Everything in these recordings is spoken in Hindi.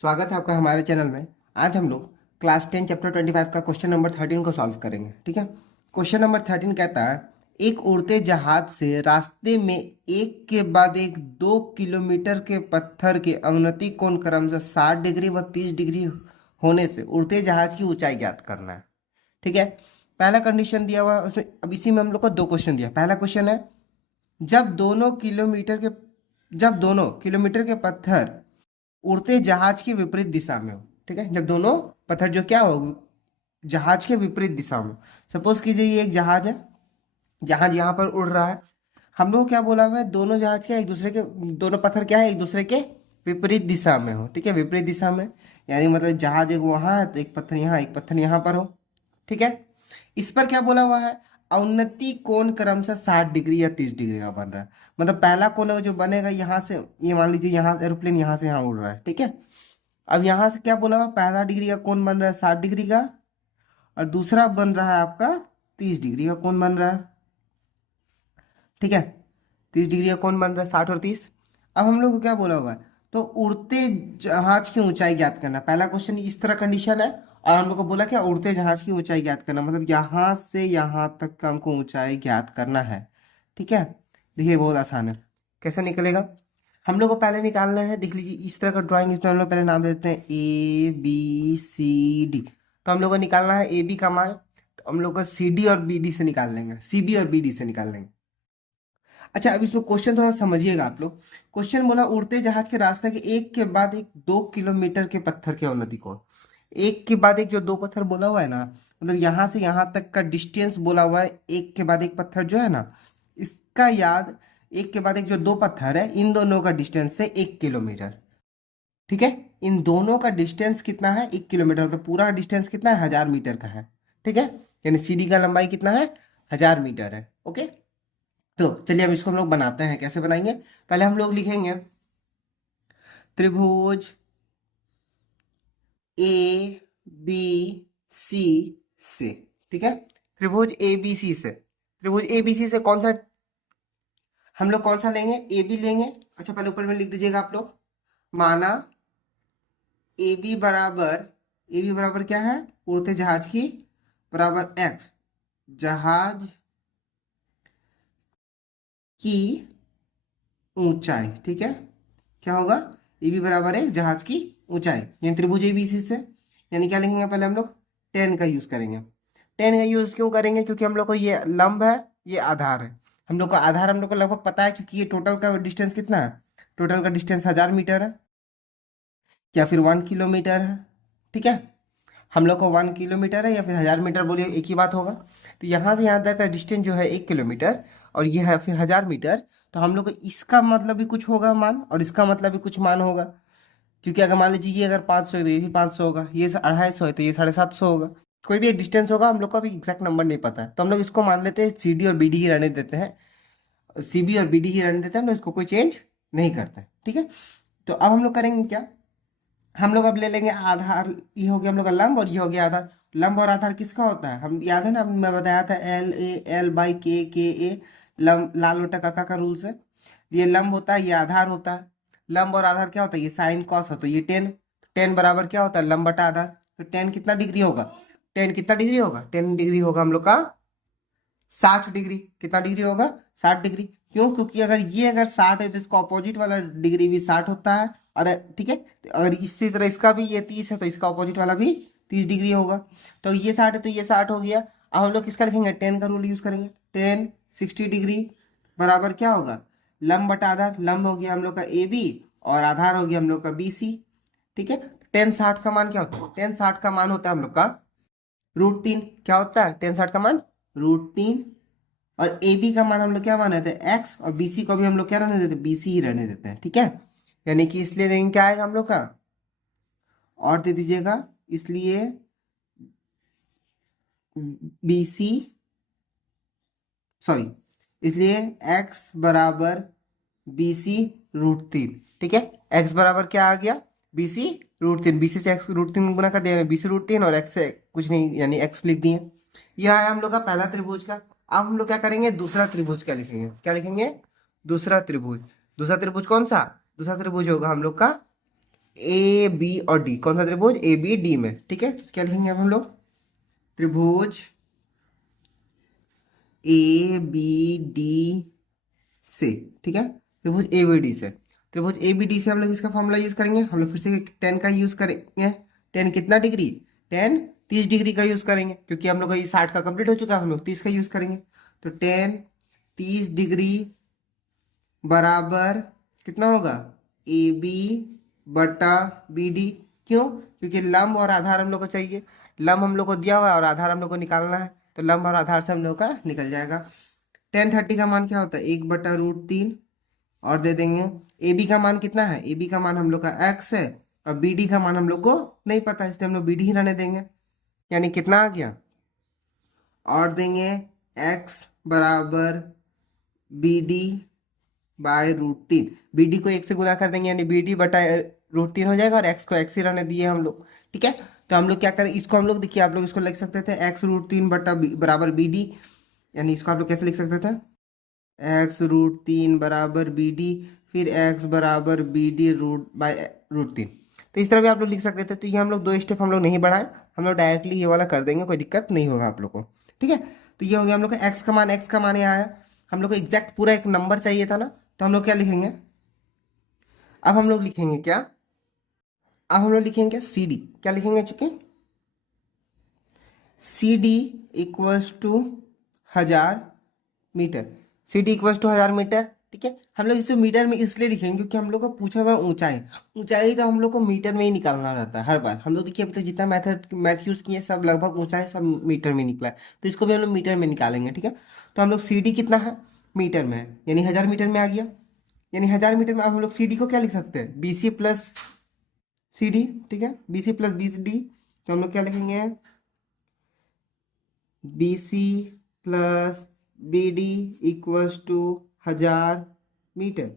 स्वागत है आपका हमारे चैनल में। आज हम लोग क्लास 10 चैप्टर 25 का क्वेश्चन नंबर 13 को सॉल्व करेंगे। ठीक है। क्वेश्चन नंबर 13 कहता है, एक उड़ते जहाज से रास्ते में एक के बाद एक 2 किलोमीटर के पत्थर के अवनति कोण क्रमशः 60 डिग्री व 30 डिग्री होने से उड़ते जहाज की ऊंचाई ज्ञात करना है। ठीक है। पहला कंडीशन दिया हुआ है उसमें। अब इसी में हम लोग को दो क्वेश्चन दिया। पहला क्वेश्चन है, जब दोनों किलोमीटर के पत्थर उड़ते जहाज की विपरीत दिशा में हो। ठीक है। जब दोनों पत्थर जो क्या हो, जहाज के विपरीत दिशा में। सपोज कीजिए ये एक जहाज है, जहाज यहाँ पर उड़ रहा है। हम लोग क्या बोला हुआ है, दोनों जहाज क्या है, एक दूसरे के, दोनों पत्थर क्या है, एक दूसरे के विपरीत दिशा में हो। ठीक है, विपरीत दिशा में यानी मतलब जहाज एक वहाँ है तो एक पत्थर यहाँ, एक पत्थर यहाँ पर हो। ठीक है। इस पर क्या बोला हुआ है, अवनति कोण क्रमशः 60 डिग्री या 30 डिग्री का बन रहा है। मतलब पहला कोण जो बनेगा यहाँ से, ये मान लीजिए यहाँ एरोप्लेन यहाँ से यहाँ उड़ रहा है। ठीक है। अब यहाँ से क्या बोला हुआ, पहला डिग्री का कोण बन रहा है 60 डिग्री का, और दूसरा बन रहा है आपका 30 डिग्री का कोण बन रहा है। ठीक है। 30 डिग्री का कोण बन रहा है, 60 और 30। अब हम लोग को क्या बोला हुआ है, तो उड़ते जहाज की ऊंचाई ज्ञात करना। पहला क्वेश्चन इस तरह कंडीशन है, और हम लोग को बोला क्या, उड़ते जहाज की ऊंचाई ज्ञात करना, मतलब यहाँ से यहाँ तक का हमको ऊंचाई ज्ञात करना है। ठीक है। देखिए बहुत आसान है, कैसे निकलेगा। हम लोग को पहले निकालना है, देख लीजिए इस तरह का ड्राइंग, इसमें हम लोग पहले नाम देते हैं ABCD। तो हम लोग को निकालना है AB का मान, तो हम लोग को CD और BD से निकाल लेंगे, CB और BD से निकाल लेंगे। अच्छा, अब इसमें क्वेश्चन थोड़ा समझिएगा आप लोग। क्वेश्चन बोला, उड़ते जहाज के रास्ते के एक के बाद एक 2 किलोमीटर के पत्थर के अवनति कोण। एक के बाद एक जो दो पत्थर बोला हुआ है ना, मतलब यहाँ से यहाँ तक का डिस्टेंस बोला हुआ है, एक के बाद एक पत्थर जो है ना, इसका याद, एक के बाद एक जो दो पत्थर है, इन दोनों का डिस्टेंस है 1 किलोमीटर। ठीक है। इन दोनों का डिस्टेंस कितना है, 1 किलोमीटर। तो पूरा डिस्टेंस कितना है, 1000 मीटर का है। ठीक है। यानी CD का लंबाई कितना है, 1000 मीटर है। ओके। तो चलिए अब इसको हम लोग बनाते हैं। कैसे बनाएंगे, पहले हम लोग लिखेंगे त्रिभुज ABC से। ठीक है। त्रिभुज ABC से, त्रिभुज ABC से कौन सा, हम लोग कौन सा लेंगे, AB लेंगे। अच्छा पहले ऊपर में लिख दीजिएगा आप लोग, माना AB बराबर क्या है, उड़ते जहाज की बराबर X, जहाज की ऊंचाई। ठीक है। क्या होगा, AB बराबर है जहाज की ऊंचाई, यानी त्रिभुज ABC से। यानी क्या लिखेंगे, पहले हम लोग 10 का यूज करेंगे। 10 का यूज क्यों करेंगे, क्योंकि हम लोग को ये लंब है, ये आधार है। हम लोग का आधार हम लोग को लगभग पता है, क्योंकि ये टोटल का डिस्टेंस कितना है, टोटल का डिस्टेंस 1000 मीटर है, या फिर 1 किलोमीटर है। ठीक है। हम लोग को 1 किलोमीटर है या फिर 1000 मीटर, बोलिए एक ही बात होगा। तो यहाँ से यहाँ तक का डिस्टेंस जो है 1 किलोमीटर, और ये है फिर 1000 मीटर। तो हम लोग को इसका मतलब भी कुछ होगा मान, और इसका मतलब भी कुछ मान होगा। क्योंकि अगर मान लीजिए ये अगर 500 है तो ये भी 500 होगा, ये 250 है तो ये 750 होगा। कोई भी एक डिस्टेंस होगा, हम लोग को अभी एग्जैक्ट नंबर नहीं पता है, तो हम लोग इसको मान लेते हैं CD और BD ही रहने देते हैं। CB और BD ही रहने देते हैं, हम लोग इसको कोई चेंज नहीं करते हैं। ठीक है। तो अब हम लोग करेंगे क्या, हम लोग अब ले लेंगे आधार, ये हो गया हम लोग का लंब, और ये हो गया आधार। लंब और आधार किसका होता है, हम याद है ना, मैं बताया था LA/L/K/A, लंब लाल बटा काका का रूल से। ये लंब होता है, ये आधार होता है। लंब और आधार क्या होता है, ये साइन कॉस होता है, ये 10। 10 बराबर क्या होता है, लंब बटा आधार। तो 10 कितना डिग्री होगा, 10 कितना डिग्री होगा, 10 डिग्री होगा हम लोग का 60 डिग्री। कितना डिग्री होगा, 60 डिग्री। क्यों, क्योंकि अगर ये अगर 60 है तो इसका ऑपोजिट वाला डिग्री भी 60 होता है। और ठीक है, तो अगर इसी तरह इसका भी ये 30 है तो इसका ऑपोजिट वाला भी 30 डिग्री होगा। तो ये 60 है तो ये 60 हो गया। अब हम लोग किसका लिखेंगे, 10 का रूल यूज करेंगे। 10 60 डिग्री बराबर क्या होगा, लंब बटा आधार। लंब हो गया हम लोग का AB, और आधार हो गया हम लोग का BC। ठीक है। 10 60 का मान क्या होता है, 10 60 का मान होता है हम लोग का √3। क्या होता है 10 60 का मान, √3। और AB का मान हम लोग क्या मान देते हैं, X, और BC को भी हम लोग क्या रहने देते हैं, BC ही रहने देते हैं। ठीक है। यानी कि इसलिए देंगे क्या आएगा हम लोग का, और दे दीजिएगा, इसलिए BC, सॉरी, इसलिए X बराबर BC √3। ठीक है। X बराबर क्या आ गया, BC √3। BC से X √3 गुना कर दिया, BC √3, और X से कुछ नहीं, यानी X लिख दिए। यह है हम लोग का पहला त्रिभुज का। अब हम लोग क्या करेंगे, दूसरा त्रिभुज क्या लिखेंगे, क्या लिखेंगे, दूसरा त्रिभुज। दूसरा त्रिभुज कौन सा, दूसरा त्रिभुज होगा हम लोग का ए बी और डी, कौन सा त्रिभुज, ए बी डी में, ठीक है। तो क्या लिखेंगे अब हम लोग, त्रिभुज ए बी डी से, ठीक है, त्रिभुज ए बी डी से, त्रिभुज ए बी डी से हम लोग इसका फॉर्मूला यूज करेंगे, हम लोग फिर से टेन का यूज करेंगे। टेन कितना डिग्री, टेन 30 डिग्री का यूज करेंगे, क्योंकि हम लोग का ये 60 का कंप्लीट हो चुका है, हम लोग 30 का यूज करेंगे। तो टेन 30 डिग्री बराबर कितना होगा, ए बी बटा बी डी। क्यों, क्योंकि लंब और आधार हम लोग को चाहिए, लंब हम लोग को दिया हुआ है और आधार हम लोग को निकालना है, तो लंब और आधार से हम लोग का निकल जाएगा। 1030 का मान क्या होता है, 1/√3, और दे देंगे ए बी का मान कितना है, ए बी का मान हम लोग का x है, और बी डी का मान हम लोग को नहीं पता, इसलिए हम लोग बी डी ही रहने देंगे, यानी कितना आ गया, और देंगे x बराबर B D by √3, B D को 1 से गुना कर देंगे, यानी बी डी बटा √3 हो जाएगा, और x को x ही रहने दिए हम लोग, ठीक है। तो हम लोग क्या करें, इसको हम लोग देखिए, आप लोग इसको लिख सकते थे x√3 बटा बराबर बी डी, यानी इसको आप लोग कैसे लिख सकते थे, x√3 बराबर बी डी, फिर x बराबर बी डी रूट बाय √3। तो इस तरह भी आप लोग लिख सकते थे। तो ये हम लोग 2 स्टेप हम लोग नहीं बढ़ाए, हम लोग डायरेक्टली ये वाला कर देंगे, कोई दिक्कत नहीं होगा आप लोग को, ठीक है। तो ये हो गया हम लोग का x का मान यहाँ आया, हम लोग को एग्जैक्ट पूरा एक नंबर चाहिए था ना, तो हम लोग क्या लिखेंगे, अब हम लोग लिखेंगे क्या, अब हम लोग लिखेंगे सी डी, क्या लिखेंगे, चुके C D equals to 1000 metre, C D equals to 1000 metre, ठीक है। हम लोग इसे मीटर में इसलिए लिखेंगे क्योंकि हम लोग को पूछा हुआ ऊंचाई, ऊंचाई तो हम लोग को मीटर में ही निकालना रहता है हर बार, हम लोग देखिए अब तक जितना मैथ यूज़ किए सब लगभग ऊंचाई सब मीटर में निकला है, तो इसको भी हम लोग मीटर में निकालेंगे, ठीक है। तो हम लोग सी डी कितना है, मीटर में है, यानी 1000 मीटर में आ गया, यानी 1000 मीटर में। अब हम लोग सी डी को क्या लिख सकते हैं, B C plus C D, ठीक है, B C plus B D. तो हम लोग क्या लिखेंगे, B C plus B D equals to 1000 metre,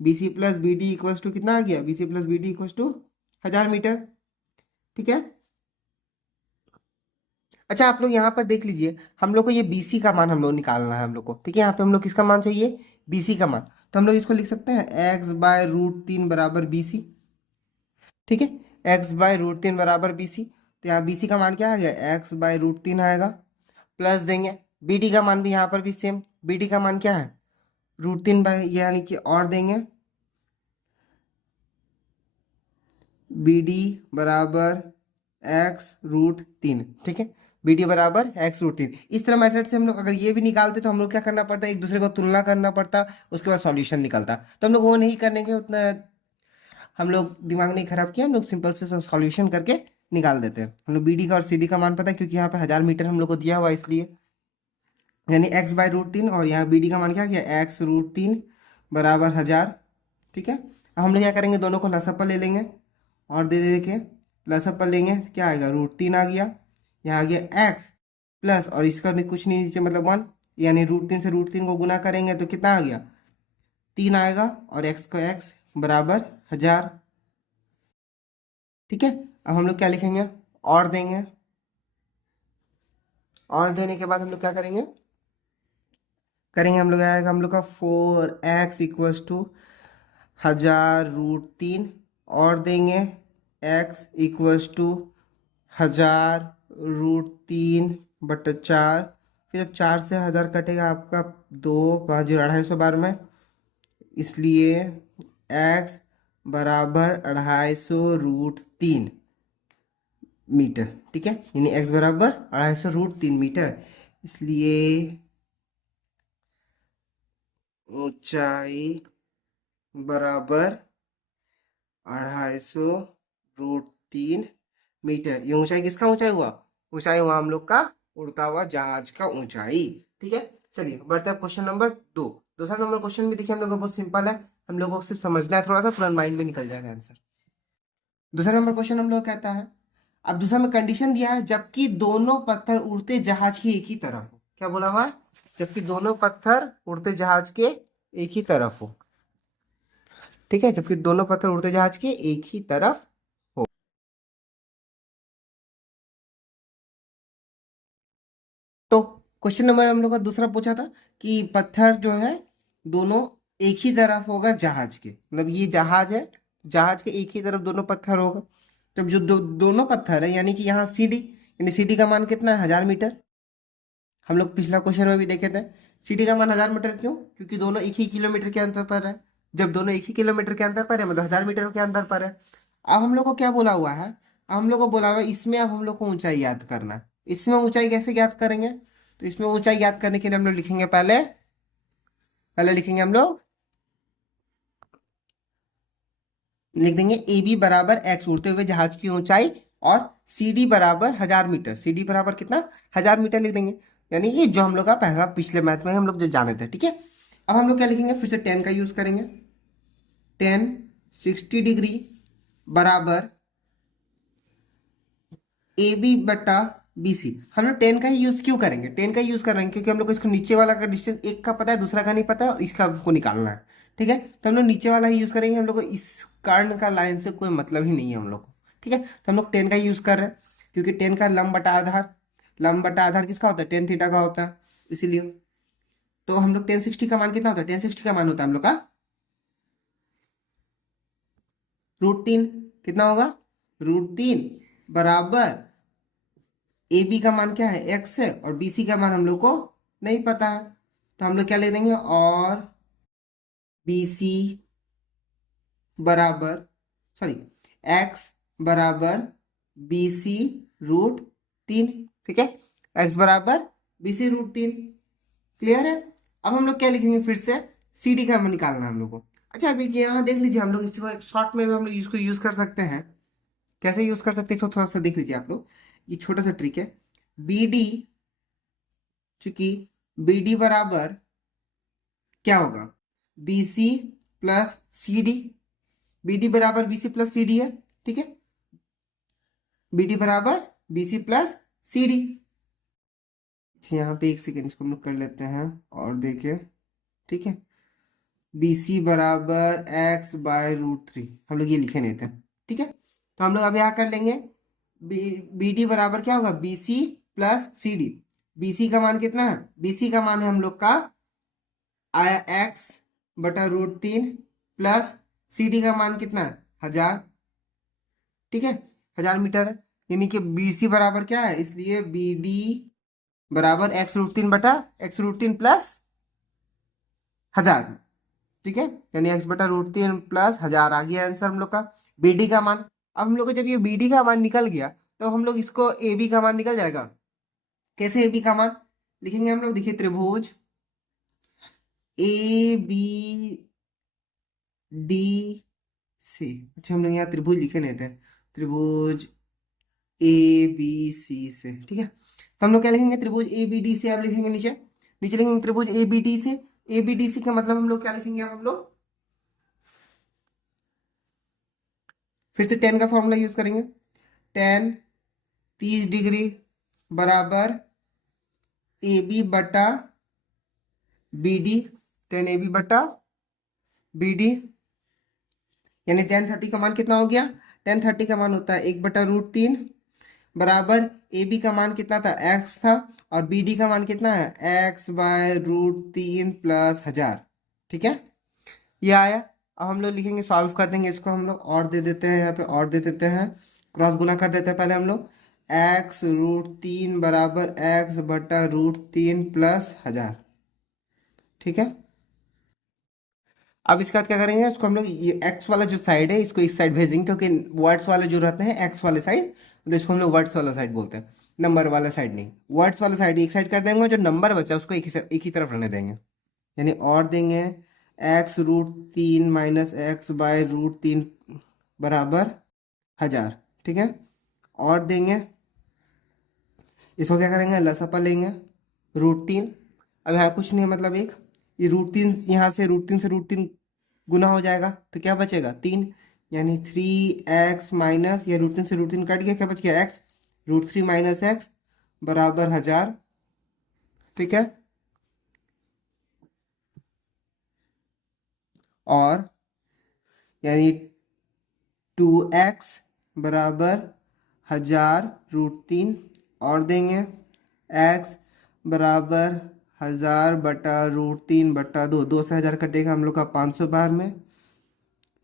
B C plus B D equals to कितना आ गया, B C plus B D equals to 1000 metre, ठीक है। अच्छा आप लोग यहाँ पर देख लीजिए, हम लोग को ये बी सी का मान हम लोग निकालना है हम लोग को, ठीक है। यहाँ पे हम लोग किसका मान चाहिए, बी सी का मान, तो हम लोग इसको लिख सकते हैं x/√3 बराबर बी सी, ठीक है, x/√3 बराबर बी सी। तो यहाँ बी सी का मान क्या आ गया, x/√3 आएगा, प्लस देंगे बी डी का मान भी यहाँ पर भी सेम, बी डी का मान क्या है, √3 बाई, यानी कि और देंगे बी डी बराबर x√3, ठीक है, बी डी बराबर x√3। इस तरह मेथड से हम लोग अगर ये भी निकालते तो हम लोग क्या करना पड़ता, एक दूसरे को तुलना करना पड़ता, उसके बाद सॉल्यूशन निकलता, तो हम लोग वो नहीं करने के, उतना हम लोग दिमाग नहीं खराब किया, हम लोग सिंपल से सॉल्यूशन करके निकाल देते हैं। हम लोग बी डी का और सी डी का मान पता है, क्योंकि यहाँ पे 1000 मीटर हम लोग को दिया हुआ इसलिए, यानी x/√3, और यहाँ बी डी का मान क्या गया, x√3 बराबर 1000, ठीक है। अब हम लोग क्या करेंगे, दोनों को लसापा ले लेंगे, और दे दे के लसापा लेंगे, क्या आएगा, √3 आ गया, यहाँ आ गया x प्लस, और इसका कुछ नहीं नीचे मतलब 1, यानी √3 से √3 को गुना करेंगे तो कितना आ गया, 3 आएगा, और x का x बराबर 1000, ठीक है। अब हम लोग क्या लिखेंगे, और देंगे, और देने के बाद हम लोग क्या करेंगे, हम लोग आएगा हम लोग का 4x इक्वल्स टू 1000√3, और देंगे x इक्वल्स टू 1000√3/4, फिर अब 4 से 1000 कटेगा आपका 2 5 0 250 में, इसलिए x बराबर 250√3 मीटर, ठीक है, यानी x बराबर 250√3 मीटर, इसलिए ऊंचाई बराबर 250√3 मीटर। ये ऊंचाई किसका ऊंचाई हुआ, ऊंचाई हुआ हम लोग का उड़ता हुआ जहाज का ऊंचाई, ठीक है। चलिए बढ़ते हैं क्वेश्चन नंबर 2। दूसरा नंबर क्वेश्चन भी देखिए हम लोग को बहुत सिंपल है, हम लोग को सिर्फ समझना है थोड़ा सा, तुरंत माइंड में निकल जाएगा आंसर। दूसरा नंबर क्वेश्चन हम लोग कहता है, अब दूसरा में कंडीशन दिया है, जबकि दोनों पत्थर उड़ते जहाज की एक ही तरफ हो, क्या बोला हुआ है, जबकि दोनों पत्थर उड़ते जहाज के एक ही तरफ हो, ठीक है, जबकि दोनों पत्थर उड़ते जहाज के एक ही तरफ हो। तो क्वेश्चन नंबर हम लोग का दूसरा पूछा था कि पत्थर जो है दोनों एक ही तरफ होगा जहाज के, मतलब ये जहाज है, जहाज के एक ही तरफ दोनों पत्थर होगा। जब जो दोनों पत्थर है यानी कि यहाँ सी डी, यानी सी डी का मान कितना है 1000 मीटर। हम लोग पिछला क्वेश्चन में भी देखे थे। सी डी का मान 1000 मीटर क्यों? क्योंकि दोनों एक ही किलोमीटर के अंतर पर है। जब दोनों एक ही किलोमीटर के अंतर पर है मतलब 1000 मीटर के अंतर पर है। अब हम लोग को क्या बोला हुआ है? अब हम लोग को बोला हुआ है इसमें अब हम लोग को ऊंचाई याद करना है। इसमें ऊंचाई कैसे याद करेंगे? तो इसमें ऊंचाई याद करने के लिए हम लोग लिखेंगे पहले पहले लिखेंगे हम लोग लिख देंगे ए बी बराबर एक्स, उड़ते हुए जहाज की ऊंचाई, और सी डी बराबर 1000 मीटर। सी डी बराबर कितना? 1000 मीटर लिख देंगे। यानी ये जो हम लोग का पहला पिछले मैथ में हम लोग जो जाने थे। ठीक है, अब हम लोग क्या लिखेंगे? फिर से टेन का यूज करेंगे। टेन 60 डिग्री बराबर ए बी बटा बी सी। हम लोग टेन का ही यूज क्यों करेंगे? टेन का यूज कर रहे हैं क्योंकि हम लोग को इसको नीचे वाला का डिस्टेंस एक का पता है, दूसरा का नहीं पता है, और इसका हमको निकालना है। ठीक है, तो हम लोग नीचे वाला ही यूज करेंगे। हम लोग को इस कर्ण का लाइन से कोई मतलब ही नहीं है हम लोग को। ठीक है, तो हम लोग टेन का यूज कर रहे हैं क्योंकि टेन का लंब बटा आधार, लंब बटा आधार किसका होता है? टेन थीटा का होता है, इसीलिए। तो हम लोग 1060 का मान कितना होता है? 1060 का मान होता है हम लोग का √3। कितना होगा? √3 बराबर ए बी का मान क्या है? एक्स है, और बी सी का मान हम लोग को नहीं पता है। तो हम लोग क्या ले देंगे? और बी सी बराबर सॉरी एक्स बराबर बी सी √3। ठीक है, एक्स बराबर बी सी √3। क्लियर है? अब हम लोग क्या लिखेंगे? फिर से सी डी का निकालना है हम लोग को। अच्छा, अभी यहाँ देख लीजिए, हम लोग इसको एक शॉर्ट में भी हम लोग इसको यूज कर सकते हैं। कैसे यूज कर सकते हैं तो थोड़ा सा देख लीजिए आप लोग। ये छोटा सा ट्रिक है। बी डी, चूंकि बी डी बराबर क्या होगा? B C plus C D. B D बराबर B C plus C D है। ठीक है, बी डी बराबर B C plus C D. अच्छा, यहाँ पे एक सेकेंड इसको हम लोग कर लेते हैं और देखिए। ठीक है, बी सी बराबर एक्स बाय √3 हम लोग ये लिखे नहीं थे। ठीक है, तो हम लोग अब यहाँ कर लेंगे। बी डी बराबर क्या होगा? B C plus C D. B C का मान कितना है? बी सी का मान है हम लोग का आया एक्स बटा √3 प्लस सी डी का मान कितना है? 1000। ठीक है, 1000 मीटर है, यानी कि बी सी बराबर क्या है? इसलिए बी डी बराबर x√3 बटा x√3 प्लस 1000। ठीक है, यानी x बटा √3 प्लस 1000 आ गया आंसर हम लोग का बी डी का मान। अब हम लोग को जब ये बी डी का मान निकल गया तो हम लोग इसको ए बी का मान निकल जाएगा। कैसे ए बी का मान लिखेंगे हम लोग? देखिए, त्रिभुज ए बी डी से, अच्छा हम लोग यहाँ त्रिभुज लिखे नहीं थे, त्रिभुज ए बी सी से। ठीक है, तो हम लोग क्या लिखेंगे? त्रिभुज ए बी डी से आप लिखेंगे नीचे, नीचे लिखेंगे त्रिभुज ए बी डी से। ए बी डी सी का मतलब हम लोग क्या लिखेंगे? हम लोग फिर से टेन का फॉर्मूला यूज करेंगे। टेन 30 डिग्री बराबर ए बी बटा B D. Tan A B बटा बी डी, यानी 1030 का मान कितना हो गया? 1030 का मान होता है 1 बटा √3 बराबर ए बी का मान कितना था? एक्स था, और बी डी का मान कितना है? X by √3 plus 1000। ठीक है, ये आया। अब हम लोग लिखेंगे, सॉल्व कर देंगे इसको हम लोग, और दे देते हैं यहाँ पे, और दे देते हैं, क्रॉस गुना कर देते हैं पहले हम लोग। x√3 बराबर एक्स बटा √3 प्लस 1000। ठीक है, अब इसके बाद क्या करेंगे? इसको हम लोग ये एक्स वाला जो साइड है इसको इस साइड भेजेंगे, क्योंकि वर्ड्स वाले जो रहते हैं एक्स वाले साइड, तो इसको हम लोग वर्ड्स वाला साइड बोलते हैं, नंबर वाला साइड नहीं। वर्ड्स वाला साइड एक साइड कर देंगे, जो नंबर बचा उसको एक ही तरफ रहने देंगे, यानी और देंगे x√3 माइनस एक्स बाय √3 बराबर 1000। ठीक है, और देंगे, इसको क्या करेंगे? लसापा लेंगे √3। अब यहाँ कुछ नहीं है, मतलब एक ये √3, यहाँ से √3 गुना हो जाएगा तो क्या बचेगा? 3, यानी 3x माइनस, या √3 से √3 कट गया, क्या बच गया? x √3 माइनस एक्स बराबर 1000। ठीक है, और यानी 2x बराबर 1000 √3, और देंगे x बराबर 1000 बटा √3 बटा 2, 2 से 1000 कटेगा हम लोग का 500 बार में,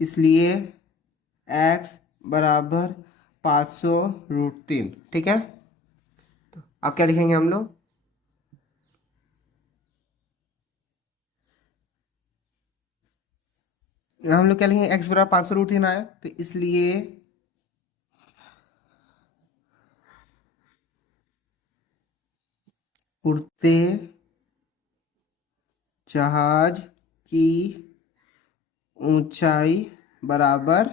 इसलिए एक्स बराबर 500√3, ठीक है। तो अब क्या लिखेंगे हम लोग, हम लोग क्या लिखेंगे, एक्स बराबर 500√3 आया, तो इसलिए उड़ते जहाज की ऊंचाई बराबर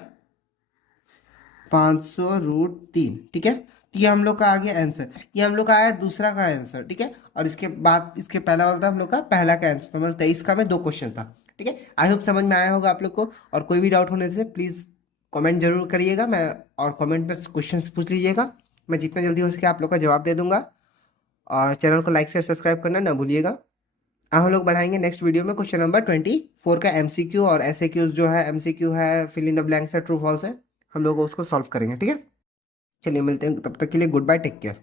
500√3, ठीक है। तो ये हम लोग का आ गया आंसर, ये हम लोग का आया दूसरा का आंसर, ठीक है। और इसके बाद इसके पहला वाला था हम लोग का पहला का आंसर, तो मतलब 23 का में 2 क्वेश्चन था, ठीक है। आई होप समझ में आया होगा आप लोग को। और कोई भी डाउट होने से प्लीज़ कमेंट जरूर करिएगा, मैं और कमेंट में क्वेश्चन पूछ लीजिएगा, मैं जितना जल्दी हो सके आप लोग का जवाब दे दूंगा। और चैनल को लाइक से सब्सक्राइब करना ना भूलिएगा। अब हम लोग बढ़ाएंगे नेक्स्ट वीडियो में क्वेश्चन नंबर 24 का एमसीक्यू और एसएक्यूज जो है, एमसीक्यू है फिल इन द ब्लैंक्स है, ट्रू फॉल्स है, हम लोग उसको सॉल्व करेंगे, ठीक है। चलिए मिलते हैं, तब तक के लिए गुड बाय, टेक केयर।